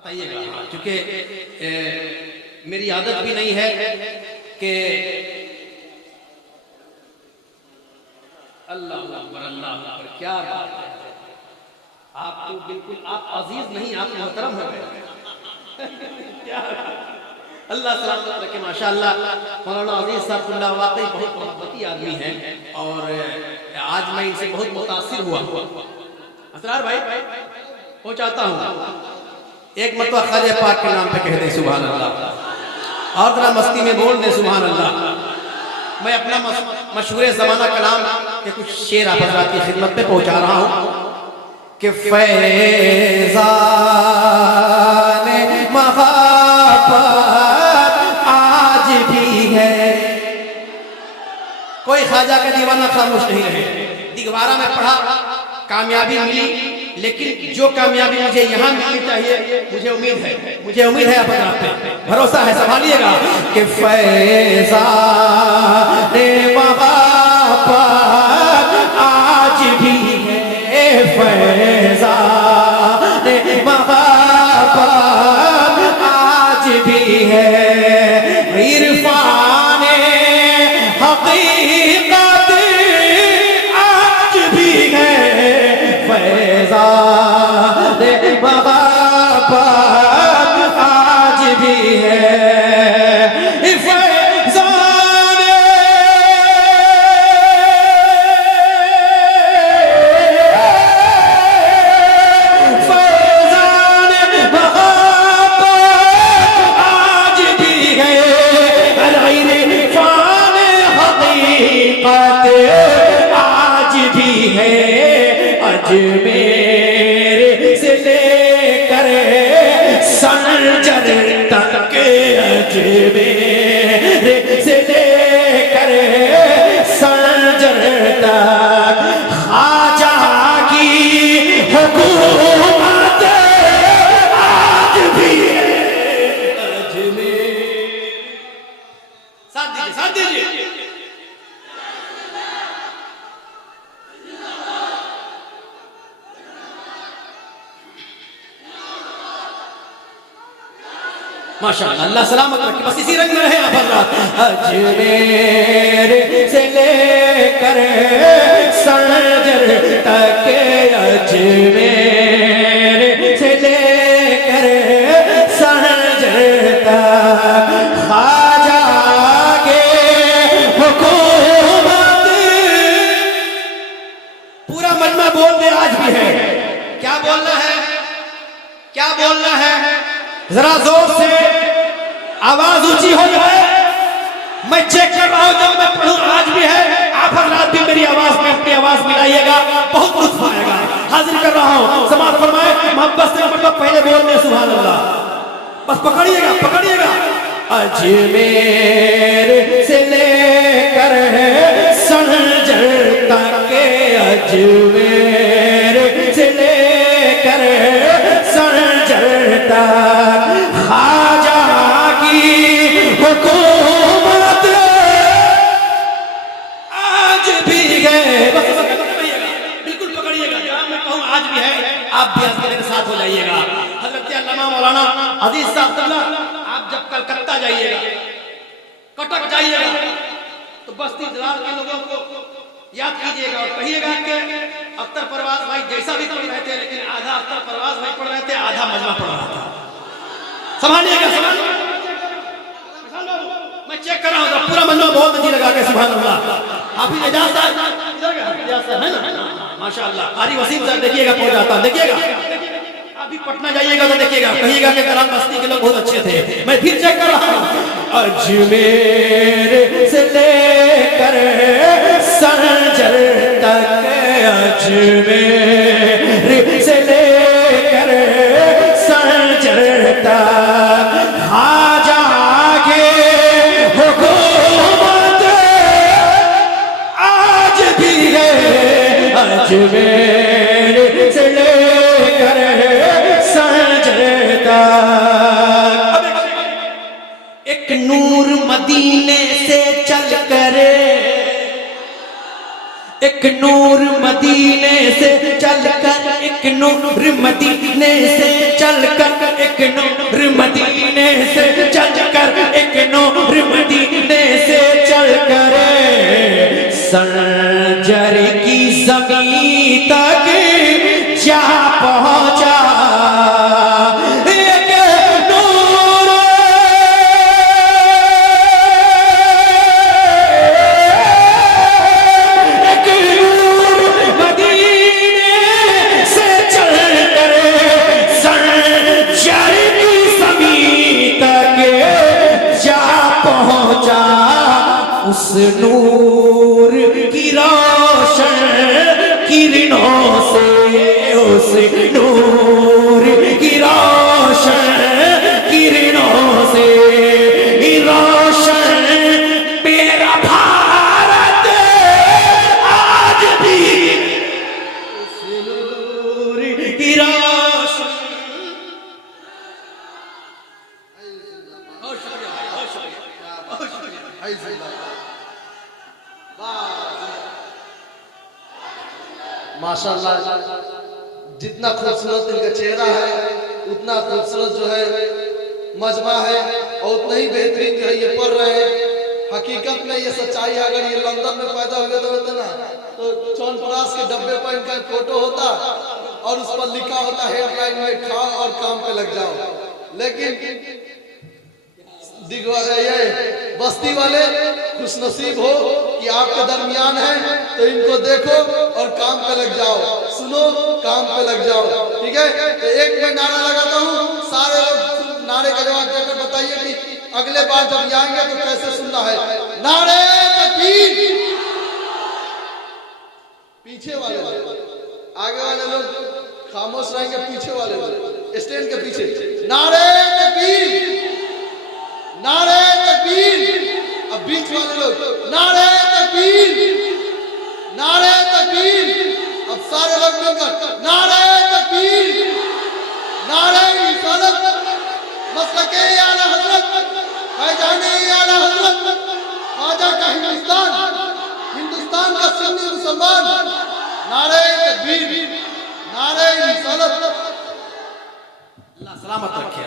बताइएगा, क्योंकि मेरी आदत भी नहीं है कि अल्लाह अकबर अल्लाह अकबर, क्या बात है। आप तो बिल्कुल आप अजीज नहीं, आप मोहतरम हो गए। क्या अल्लाह सलामत रखे। माशाअल्लाह मौलाना अजीज साहब वाकई बहुत मोहब्बती आदमी हैं और आज मैं इनसे बहुत मुतासिर हुआ। असरार भाई वो चाहता हूँ एक मरतबा ख्वाजा पाक के नाम पे कह दे सुभान अल्लाह, और जरा मस्ती में बोल दे सुभान अल्लाह। मैं अपना मशहूर ज़माना कलाम के कुछ शेर आप हज़रात की खिदमत में पहुंचा रहा हूँ कि फैज़ान मोहब्बत आज भी है। कोई ख्वाजा का दीवाना खामोश नहीं रहे। दिगवारा में पढ़ा, कामयाबी मिली, लेकिन जो कामयाबी मुझे यहाँ मिलनी चाहिए, मुझे उम्मीद है आप पे भरोसा है, संभालिएगा कि फैज़ान मोहब्बत आज भी है, फैज़ान मोहब्बत आज भी है, इरफान हकीकत आज भी है, फैज़ान मोहब्बत आज भी है, फैज़ान मोहब्बत आज भी है, इरफान हकीकत आज भी है, अजमेर से लेकर सनजर तक, अजमेर से लेकर सनजर तक ख्वाजा की हुकूमत आज भी है, अजमेर। साथ दीजिए माशाअल्लाह, अल्लाह सलामत रखे। बस इसी रंग में रहे आप हज़रात। अजमेर से लेकर सनजर तक, अजमेर से लेकर सनजर तक ख्वाजा के हुकूमत। पूरा मजमा बोल दे आज भी है। क्या बोलना है, क्या बोलना है, जरा जोर से आवाज ऊंची हो जाए। मैं चेक कर रहा हूं, जब मैं पढ़ूं आज भी है। आप हज़रात भी मेरी आवाज में अपनी आवाज मिलाइएगा, बहुत लुत्फ आएगा। हाजिर कर रहा हूं, समाअत फरमाए, मोहब्बत से मतलब पहले बोलने सुभान अल्लाह। बस पकड़िएगा। अजमेर से लेकर सनजर तक, अजमेर से लेकर सनजर तक ख्वाजा की हुकूमत आज भी है। बिल्कुल पकड़िएगा, जहाँ मैं कहूँ आज भी है, आप भी मेरे साथ हो जाइएगा। हज़रत अल्लामा मौलाना अजीज साहब, आप जब कलकत्ता जाइएगा, कटक जाइएगा, तो बस्ती जलाल के लोगों को याद कीजिएगा और कहिएगा कि अख्तर परवाज भाई जैसा भी पढ़ रहे थे, लेकिन आधा अख्तर परवाज भाई पढ़ रहे थे, आधा मजमा पढ़ रहा था। संभालिएगा। मैं चेक कर रहा हूँ, पूरा मजमा बहुत अच्छी लगा के सुभान अल्लाह। आप ही एजाज साहब है ना, माशाअल्लाह। कारी वसीम साहब देखिएगा पहुंच जाता, देखिएगा। अभी पटना जाइएगा तो देखिएगा, कहिएगा कि करान बस्ती के लोग बहुत अच्छे थे। मैं फिर चेक कर रहा हूँ। अजमेर से लेकर सनजर तक, अजमेर से लेकर सनजर तक ख्वाजा के हुकूमत आज भी है, अजमेर से लेकर सनजर तक। एक नूर मदीने से चल कर, एक नूर मदीने से चलकर, एक नूर मदीने से चलकर, एक नूर की रोशन किरणों से, उस नूर की रोशन किरणों से रोशन मेरा भारत आज भी, उस नूर की रोशन। माशाल्लाह, जितना खूबसूरत इनका चेहरा है उतना खूबसूरत जो है मजमा है और उतना ही बेहतरीन जो है ये पढ़ रहे हैं। हकीकत में ये सच्चाई है। अगर ये लंदन में पैदा हुए तो होते ना, तो च्यवनप्राश के डब्बे पर इनका फोटो होता और उस पर लिखा होता हेडलाइन में खाओ और काम पे लग जाओ। लेकिन ये बस्ती वाले खुशनसीब हो कि आपके दरमियान है, तो इनको देखो और काम पे लग जाओ, सुनो काम पे लग जाओ। ठीक है, तो एक मैं नारा लगाता हूँ, सारे लोग नारे का जवाब देकर बताइए कि अगले बार जब आएंगे तो कैसे सुनना है। नारे तकबीर। पीछे वाले लोग, आगे वाले लोग खामोश रहेंगे, पीछे वाले लोग स्टैंड के पीछे नारे तकबीर, नारे तकबीर। अब बीच वाले लोग नारे तकबीर, नारे तकबीर। अब सारे लोग मिलकर नारे तकबीर, नारे रिसालत, मसलके आला हजरत, फैजाने आला हजरत, ख्वाजा का हिंदुस्तान, हिंदुस्तान का सुन्नी मुसलमान। नारे तकबीर, नारे रिसालत। अल्लाह सलामत रखे।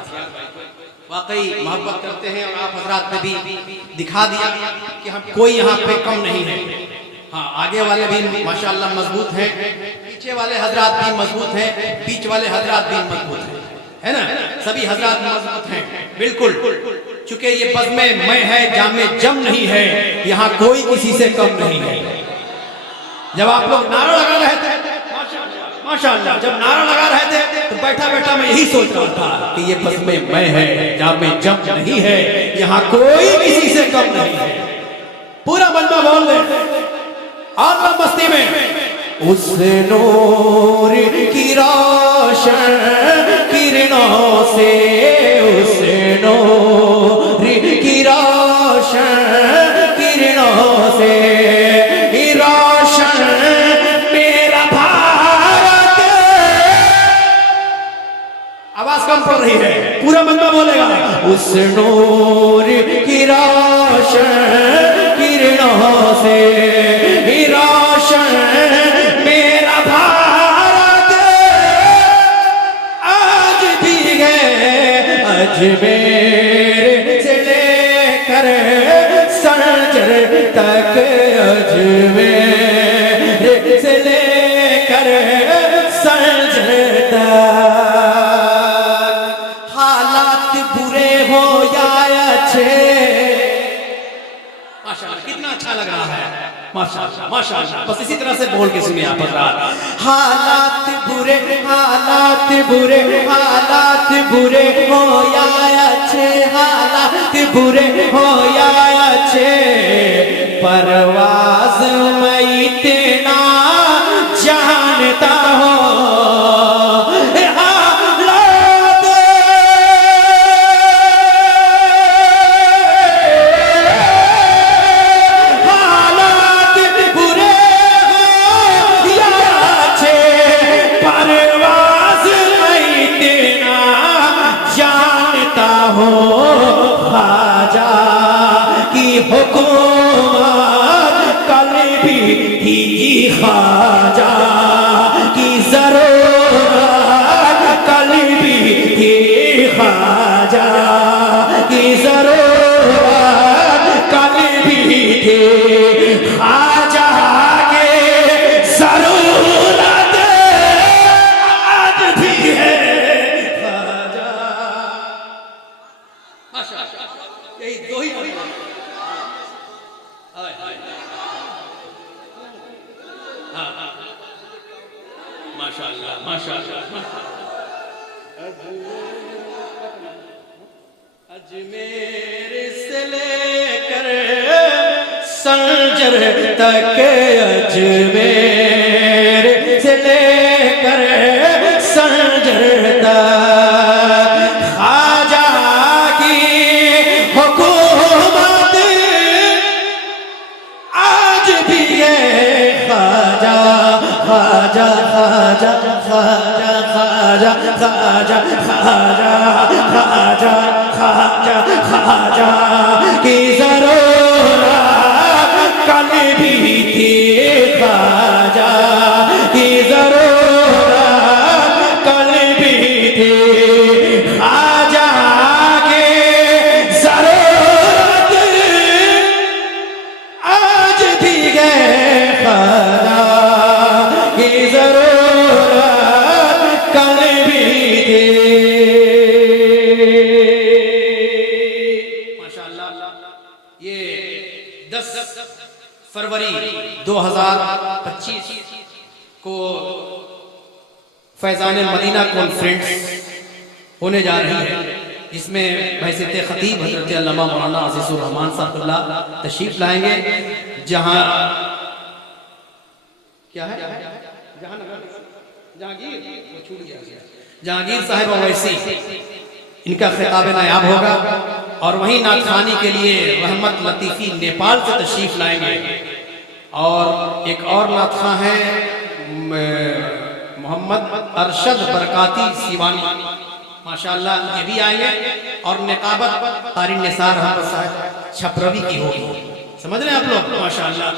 वाकई मोहब्बत करते हैं और आप हजरात ने भी दिखा दिया कि हम कोई यहाँ पे कम नहीं है। हाँ, आगे वाले भी माशाअल्लाह मजबूत हैं, पीछे वाले हजरात भी मजबूत हैं, बीच वाले हजरात भी मजबूत हैं, है ना? सभी हजरात मजबूत हैं बिल्कुल। चूंकि ये बज़्मे मैं है, जामे जम नहीं है, यहाँ कोई किसी से कम नहीं है। जब आप लोग नारा लगा रहे थे माशाअल्लाह, जब नारा लगा रहे थे तो बैठा बैठा मैं यही सोच रहा था कि ये बज़्मे मैं है, जामे जम नहीं है, यहाँ कोई किसी से कम नहीं है। पूरा मजमा बोल दे और मस्ती में उस नूर की रोशन किरणों से, उस नूर की रोशन किरणों से रोशन मेरा भारत। आवाज कम पड़ रही है, पूरा मजमा बोलेगा उस नूर की रोशन किरणों से रोशन मेरा भारत आज भी है। अजमेर से लेकर संजर तक, अजमेर से लेकर संजर तक, हालात बुरे हो या अच्छे। माशाअल्लाह, कितना अच्छा लग रहा है। माशाअल्लाह माशाअल्लाह, बस इसी तरह से बोल के सुनिए आप हज़रात। हालात बुरे, हालात बुरे, हालात बुरे हो या अच्छे, हालात बुरे हो या अच्छे, परवाज़ मैं इतना जानता हूँ। ख्वाजा की हुकूमत कल भी थी, ख्वाजा की जरूरत कल भी थी, ख्वाजा की जरूरत कल भी थी, ख्वाजा के जरूरत आज भी है। ख्वाजा माशाअल्लाह, यही दो ही माशाअल्लाह माशाअल्लाह। अजमेर से लेकर संजर तक अजमेर से लेकर संजर तक ख्वाजा की हुकूमत आज भी है। ख्वाजा ख्वाजा ख्वाजा ख्वाजा ख्वाजा ख्वाजा ख्वाजा ख्वाजा ख्वाजा ख्वाजा की जरूरत कल भी थी। ख्वाजा की जरूरत कल भी थी। ख्वाजा की जरूरत आज भी है। ख्वाजा की जरूरत कल भी थी। माशाअल्लाह, ये 10 फरवरी 2025 को फैजान मदीना कॉन्फ्रेंस होने जा रही है। इसमें बहसीत खतीब हजरत अल्लामा मौलाना अज़ीज़ुर रहमान साहब तशरीफ लाएंगे। जहां क्या है जहांगीर वो छूट गया, जहांगीर साहब अवैसी इनका खिताब नायाब होगा। और वहीं नाथखानी के लिए रहमत लतीफ़ी नेपाल से तशरीफ लाएंगे। और एक और नाथखा है मोहम्मद अरशद बरकाती सिवानी, माशाअल्लाह ये भी आएंगे। और निकाबत तारिन निसार अहमद साहब छपरवी की होगी। समझ रहे हैं आप लोग, माशाअल्लाह।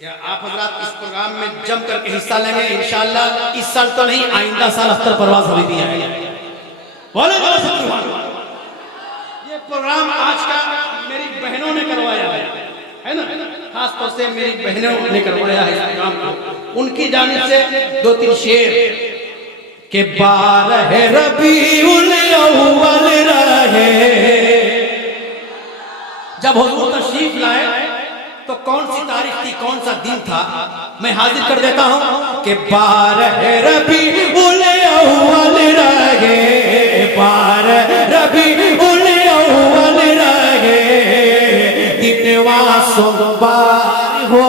या आप हजरात इस प्रोग्राम में जम करके हिस्सा लेंगे इंशाअल्लाह। इस साल तो नहीं, आइंदा साल अख्तर परवाज हबीबी आएगा। बोले बोले सुभान अल्लाह। ये प्रोग्राम आज का मेरी बहनों ने करवाया है ना, खास तौर से मेरी बहनों ने करवाया है इस प्रोग्राम को। उनकी जानिब से 2-3 शेर के 12 रबीउल अव्वल रहे। जब हुजूर तशरीफ लाए तो कौन सी तारीख थी, कौन सा दिन था, मैं हाजिर कर देता हूं कि 12 रबीउल अव्वल रहे। 12 रबीउल अव्वल रहे। दिनवा सोमवार हो।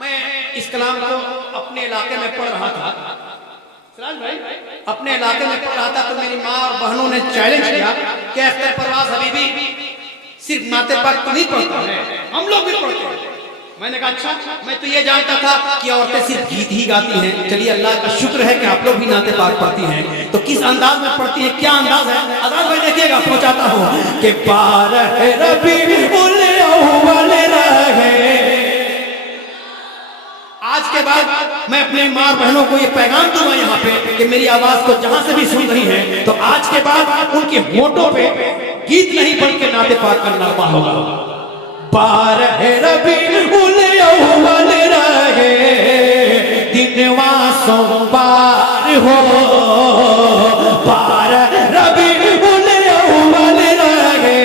मैं इस कलाम को अपने इलाके में पढ़ रहा था, सिराज भाई, अपने इलाके में पढ़ रहा था तो मेरी माँ और बहनों ने चैलेंज किया कि अख्तर परवाज हबीबी सिर्फ नाते पाक तो नहीं पढ़ता है, हम लोग भी पढ़ते हैं। मैंने कहा अच्छा, मैं तो ये जानता था कि औरतें सिर्फ गीत ही गाती हैं। चलिए अल्लाह का शुक्र है कि आप लोग भी नाते पाक पढ़ती हैं। तो किस अंदाज में पढ़ती हैं, क्या अंदाज है, आजाद भाई देखिएगा, पहुंचाता हूँ कि 12 रबीउल अव्वल रहे। आज के बाद मैं अपने माँ बहनों को ये पैगाम दूंगा यहाँ पे कि मेरी आवाज को जहां से भी सुन रही है तो आज के बाद उनके होठों पे गीत नहीं बल्कि नाते पाक का नगमा होगा। 12 रबीउल अव्वल रहे। दिनवा सोमवार हो। 12 रबीउल अव्वल रहे।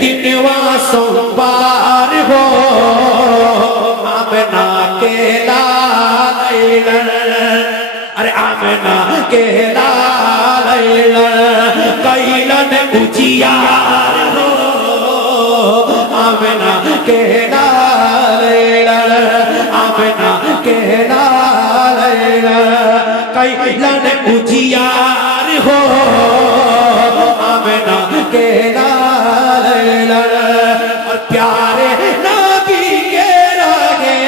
दिनवा सोमवार हो। आमना के लाल, अरे आमना के लाल कैलन उजियार हो। आमना के लाल, आमना के लाल कैलन उजियार हो। आमना के लाल और प्यारे नबी के रहे।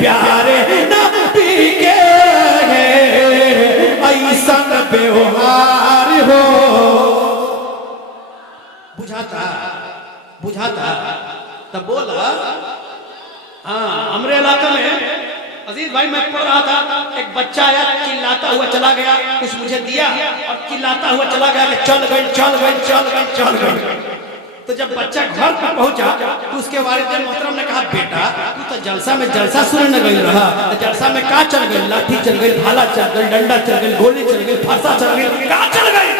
प्यारे नबी के रहे। ऐसा व्यवहार हो। बुझाता तब बोला। हाँ, हमारे इलाके में अजीज भाई मैं पढ़ रहा था, एक बच्चा आया, चिल्लाता हुआ चला गया, कुछ मुझे दिया और चिल्लाता हुआ चला गया कि चल गई चल गई चल गई चल गई। तो जब बच्चा घर पर पहुंचा तो उसके वालिदैन मोहतरम ने कहा, बेटा तू तो जलसा में जलसा सुनने न गई रहा, तो जलसा में का चल गई, लाठी चल गई, भाला चल गई, डंडा चल गई, गोली चल गई, फरसा चल गई, का चल गई।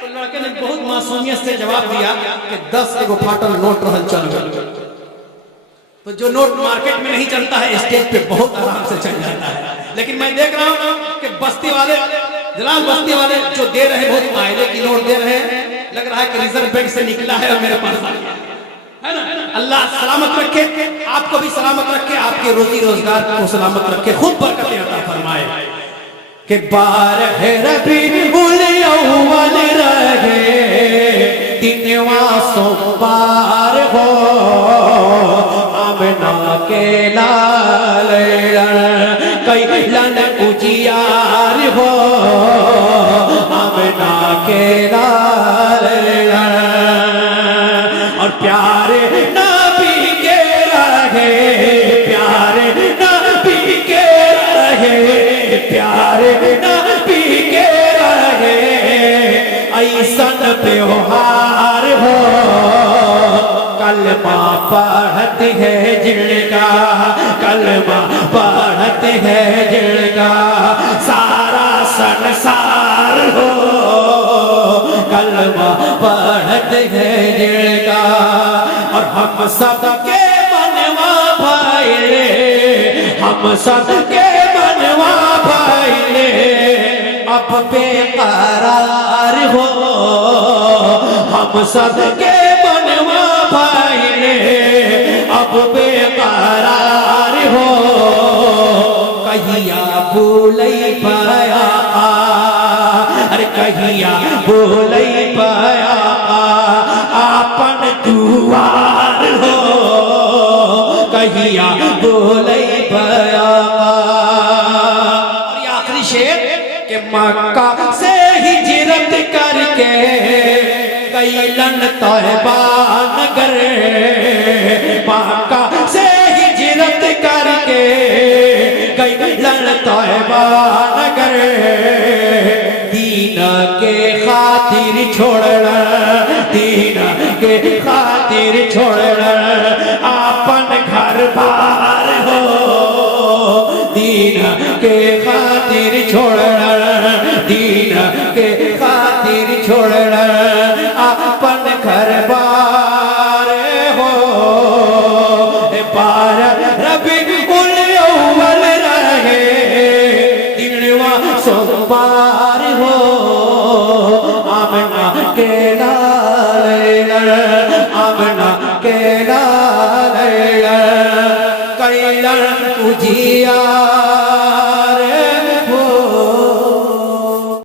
तो लड़के ने बहुत मासूमियत से जवाब दिया कि 10 एगो फाटल नोट रहल चल गई। तो जो नोट मार्केट में नहीं चलता है स्टेज पे बहुत आराम से चल जाता है। लेकिन मैं देख रहा हूँ कि बस्ती वाले जलाल बस्ती वाले जो दे रहे बहुत फायदे की नोट दे रहे हैं, लग रहा है कि रिजर्व बैंक से निकला है और मेरे पास आ गया है ना। अल्लाह सलामत रखे, आपको भी सलामत रखे, आपके रोजी रोजगार को सलामत रखे, खूब बरकतें अता फरमाए। कि बारह रबीउल अव्वल रहे दिनवा सोमवार हो, आमना के लाल कैलन उजियार हो, आमना के लाल और प्यारे नबी के रहे, प्यारे नबी के रहे, प्यारे नबी के रहे ऐसन त्योहार हो, कलमा पढ़ते हैं जिनका, कलमा पढ़ते हैं जिनका सारा संसार हो, कलमा पढ़ते हैं जिनका। और हम सब के मनवा भाईले, हम सब के मनवा भाईले अब बेकरार हो, हम सब के मनवा भाईले अब बेकरार हो। कहिया भूलई पाया, अरे कहिया भूलई पाया आपन दुआर हो, कहिया भूलई पाया। और ये आखिरी शेर कि मक्का से हिजरत करके कैलन तौबा नगर, मक्का से हिजरत करके कैलन तौबा नगर, दीन के खातिर छोड़ना, दीन के खातिर छोड़ना आपन घर बार हो, दीन के खातिर छोड़ना, दीन के खातिर छोड़ना आपन घर बार हो। बारह रबीउल अव्वल रहे दिनवा सोमवार हो, आमना के लाल, आमना के लाल कैलन उजियार